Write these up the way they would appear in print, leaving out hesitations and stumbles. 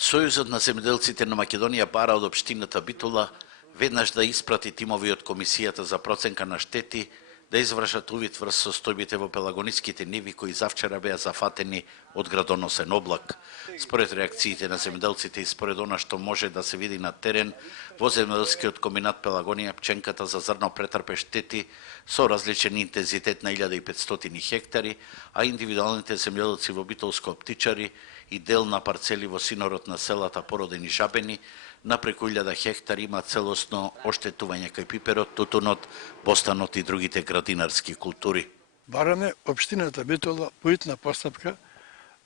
Сојузот на земјоделците на Македонија бара од општината Битола веднаш да испрати тимови од Комисијата за проценка на штети да извршат увид врз состојбите во пелагониските ниви кои завчера беа зафатени од градоносен облак. Според реакциите на земјоделците и според она што може да се види на терен, во земјоделскиот комбинат Пелагонија пченката за зрно претрпе штети со различен интензитет на 1500 хектари, а индивидуалните земјоделци во Битолско птичари и дел на парцели во синород на селата Породен и Жабени на преку 1000 хектари има целосно оштетување кај пиперот, тутунот, бостанот и другите градинарски култури. Бараме општината Битола по итна постапка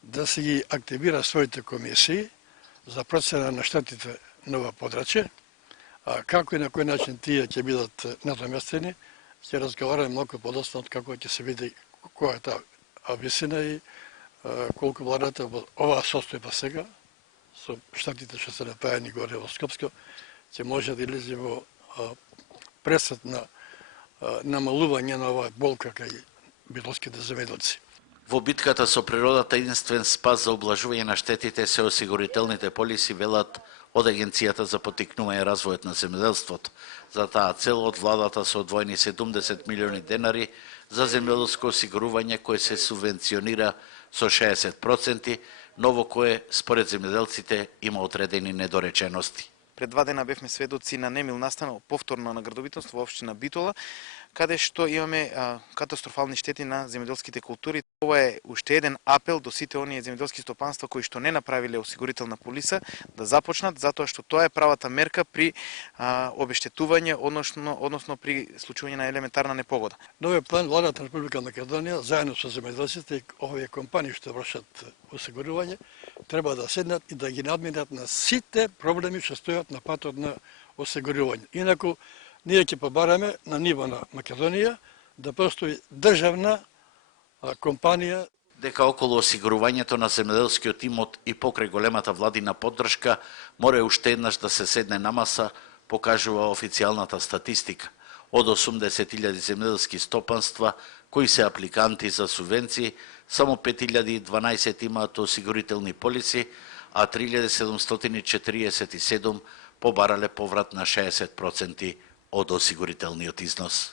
да се ги активира своите комисии за процена на штетите на ова подрачје, а како и на кој начин тие ќе бидат надоместени, ќе разговараме многу подоцна од како ќе се види која е таа висина и колку владата во оваа состојба сега, со штатите што се направени горе во Скопско, ќе може да илизи во пресет на намалување на оваа болка кај битолските земјоделци. Во битката со природата единствен спас за облажување на штетите се осигурителните полиси, велат од Агенцијата за поттикнување и развојот на земјоделството. За таа цел од владата се одвоени 70 милиони денари за земјоделско осигурување кое се субвенционира со 60%, но во кое, според земјоделците, има одредени недоречености. Пред 2 дена бевме сведоци на немил настанал повторно на градобитност во општина Битола, каде што имаме катастрофални штети на земјоделските култури. Ова е уште еден апел до сите оние земјоделски стопанства кои што не направиле осигурителна полиса да започнат, затоа што тоа е правата мерка при обештетување, односно при случување на елементарна непогода. Новиот план владата на Република Македонија заедно со земјоделците и овие компании што вршат осигурување треба да седнат и да ги надминат на сите проблеми што стојат на патот на осигурување. Инаку ние ќе побараме на ниво на Македонија да постои државна компанија. Дека околу осигурувањето на земјоделскиот имот и покрај големата владина поддршка мора уште еднаш да се седне на маса, покажува официјалната статистика. Од 80.000 земјоделски стопанства кои се апликанти за субвенции, само 5.012 имаат осигурителни полиси, а 3.747 побарале поврат на 60% од осигурителниот износ.